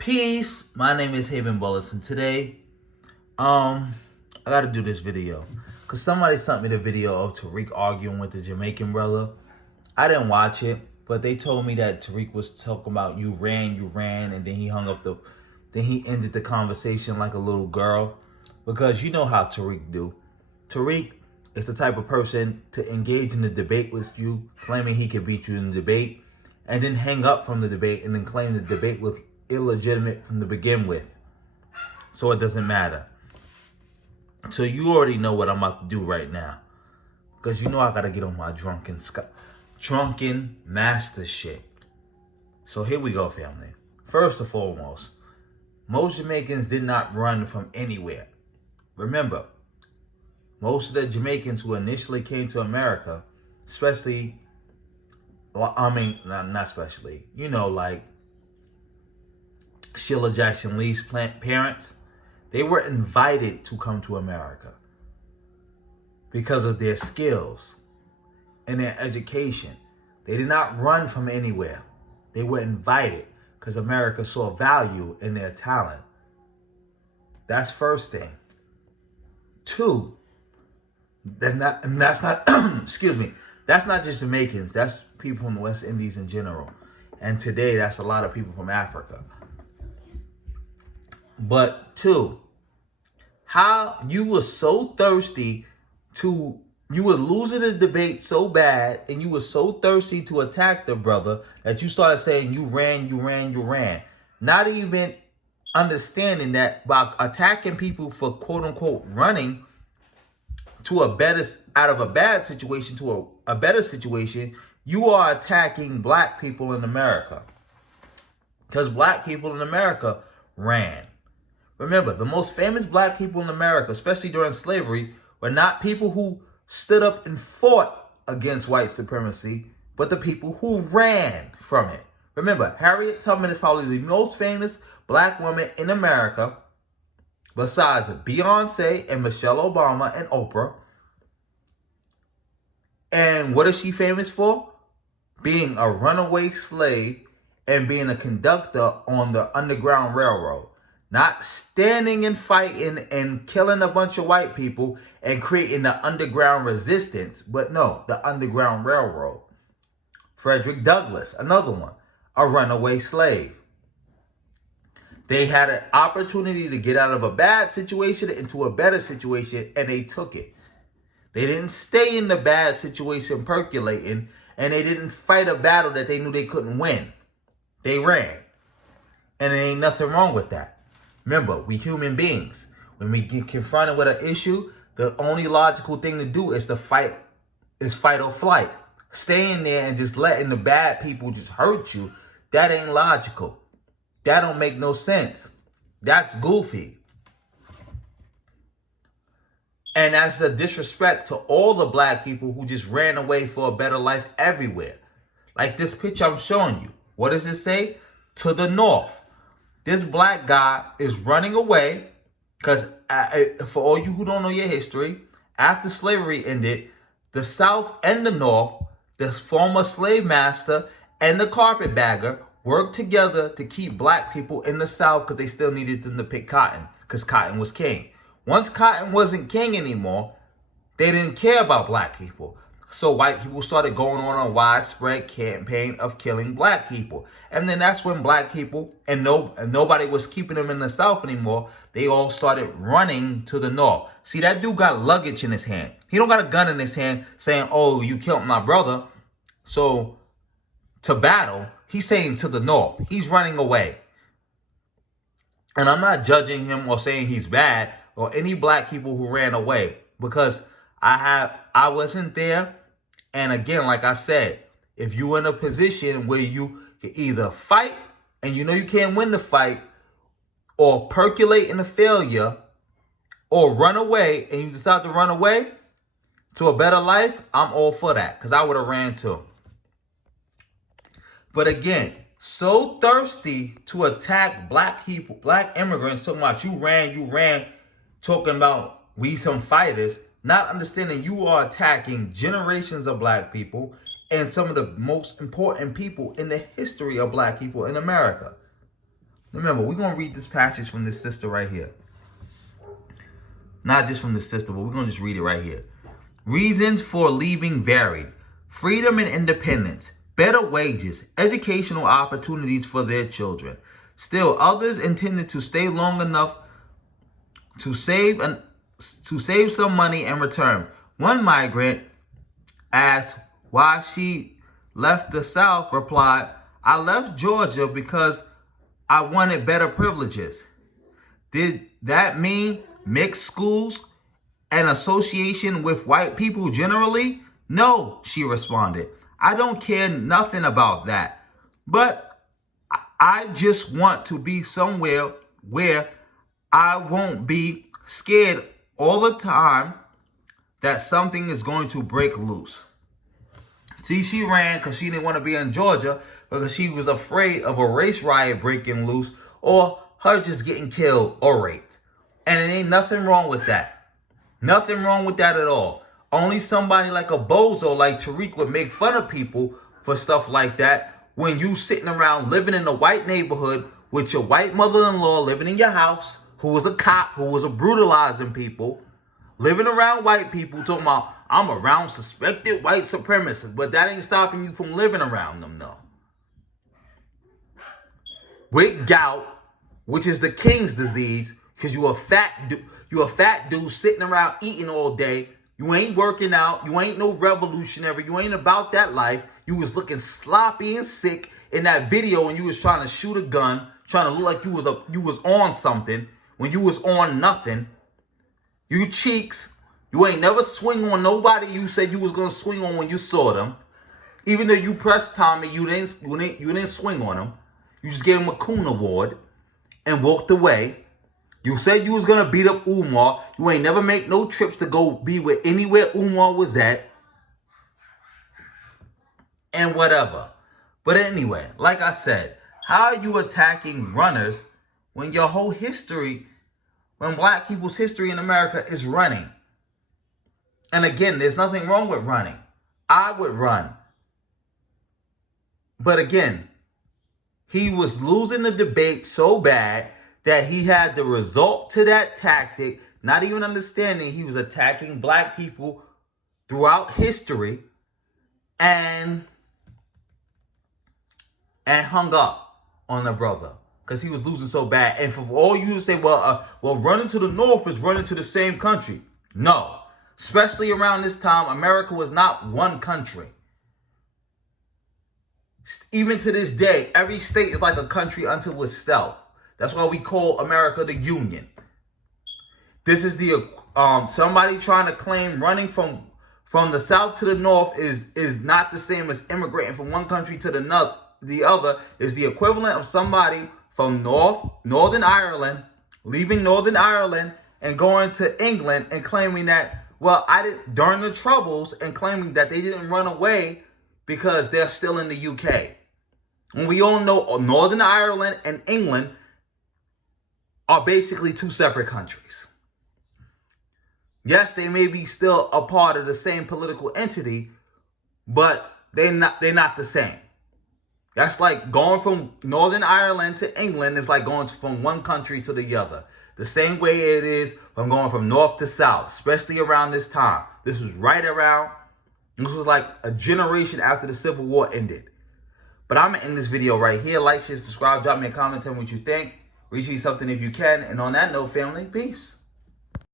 Peace. My name is Haven Bullets, and today, I gotta do this video because somebody sent me the video of Tariq arguing with the Jamaican brother. I didn't watch it, but they told me that Tariq was talking about you ran, and then he then he ended the conversation like a little girl, because you know how Tariq do. Tariq is the type of person to engage in the debate with you, claiming he can beat you in the debate, and then hang up from the debate and then claim the debate was illegitimate from the begin with. So it doesn't matter. So you already know what I'm about to do right now, because you know I gotta get on my drunken master shit. So here we go, family. First and foremost, most Jamaicans did not run from anywhere. Remember, most of the Jamaicans who initially came to America, especially, not especially, like Sheila Jackson Lee's parents, they were invited to come to America because of their skills and their education. They did not run from anywhere. They were invited because America saw value in their talent. That's first thing. Two, that's not excuse me, that's not just Jamaicans, that's people from the West Indies in general. And today that's a lot of people from Africa. But two, how you were so thirsty you were losing the debate so bad, and you were so thirsty to attack the brother that you started saying you ran. Not even understanding that by attacking people for quote unquote running to out of a bad situation to a better situation, you are attacking black people in America. Because black people in America ran. Remember, the most famous black people in America, especially during slavery, were not people who stood up and fought against white supremacy, but the people who ran from it. Remember, Harriet Tubman is probably the most famous black woman in America, besides Beyonce and Michelle Obama and Oprah. And what is she famous for? Being a runaway slave and being a conductor on the Underground Railroad. Not standing and fighting and killing a bunch of white people and creating the underground resistance, but no, the Underground Railroad. Frederick Douglass, another one, a runaway slave. They had an opportunity to get out of a bad situation into a better situation, and they took it. They didn't stay in the bad situation percolating, and they didn't fight a battle that they knew they couldn't win. They ran. And there ain't nothing wrong with that. Remember, we human beings. When we get confronted with an issue, the only logical thing to do is to fight or flight. Staying there and just letting the bad people just hurt you, that ain't logical. That don't make no sense. That's goofy. And that's a disrespect to all the black people who just ran away for a better life everywhere. Like this picture I'm showing you. What does it say? To the north. This black guy is running away because, for all you who don't know your history, after slavery ended, the South and the North, the former slave master and the carpetbagger, worked together to keep black people in the South because they still needed them to pick cotton because cotton was king. Once cotton wasn't king anymore, they didn't care about black people. So white people started going on a widespread campaign of killing black people. And then that's when black people, and nobody was keeping them in the South anymore, they all started running to the North. See, that dude got luggage in his hand. He don't got a gun in his hand saying, oh, you killed my brother. So to battle, he's saying to the North. He's running away. And I'm not judging him or saying he's bad or any black people who ran away, because I wasn't there. And again, like I said, if you're in a position where you can either fight and you know you can't win the fight, or percolate in a failure, or run away and you decide to run away to a better life, I'm all for that, because I would have ran too. But again, so thirsty to attack black people, black immigrants, talking about you ran, talking about we some fighters, not understanding you are attacking generations of black people and some of the most important people in the history of black people in America. Remember, we're going to read this passage from this sister right here. Not just from the sister, but we're going to just read it right here. Reasons for leaving varied. Freedom and independence. Better wages. Educational opportunities for their children. Still, others intended to stay long enough to save some money and return. One migrant asked why she left the South, replied, I left Georgia because I wanted better privileges. Did that mean mixed schools and association with white people generally? No, she responded. I don't care nothing about that. But I just want to be somewhere where I won't be scared all the time that something is going to break loose. See, she ran because she didn't want to be in Georgia because she was afraid of a race riot breaking loose or her just getting killed or raped. And it ain't nothing wrong with that. Nothing wrong with that at all. Only somebody like a bozo like Tariq would make fun of people for stuff like that when you sitting around living in a white neighborhood with your white mother-in-law living in your house, who was a cop, who was brutalizing people, living around white people, talking about, I'm around suspected white supremacists. But that ain't stopping you from living around them, though. With gout, which is the king's disease, because you a fat dude sitting around eating all day. You ain't working out. You ain't no revolutionary. You ain't about that life. You was looking sloppy and sick in that video when you was trying to shoot a gun, trying to look like you was on something when you was on nothing. You cheeks. You ain't never swing on nobody you said you was gonna swing on when you saw them. Even though you pressed Tommy, you didn't swing on him. You just gave him a Coon Award and walked away. You said you was going to beat up Umar. You ain't never make no trips to go be with anywhere Umar was at. And whatever. But anyway, like I said, how are you attacking runners when your whole history, when black people's history in America is running? And again, there's nothing wrong with running. I would run. But again, he was losing the debate so bad that he had the result to that tactic, not even understanding he was attacking black people throughout history, and hung up on the brother because he was losing so bad. And for all you to say, well, running to the north is running to the same country. No, especially around this time, America was not one country. Even to this day, every state is like a country unto itself. That's why we call America the Union. This is the somebody trying to claim running from the south to the north is not the same as immigrating from one country to the other. Is the equivalent of somebody from Northern Ireland, leaving Northern Ireland and going to England and claiming that, well, I didn't during the Troubles, and claiming that they didn't run away because they're still in the UK. And we all know Northern Ireland and England are basically two separate countries. Yes, they may be still a part of the same political entity, but they're not the same. That's like going from Northern Ireland to England is like going from one country to the other. The same way it is from going from north to south, especially around this time. This was like a generation after the Civil War ended. But I'm going to end this video right here. Like, share, subscribe, drop me a comment, tell me what you think. Retweet something if you can. And on that note, family, peace.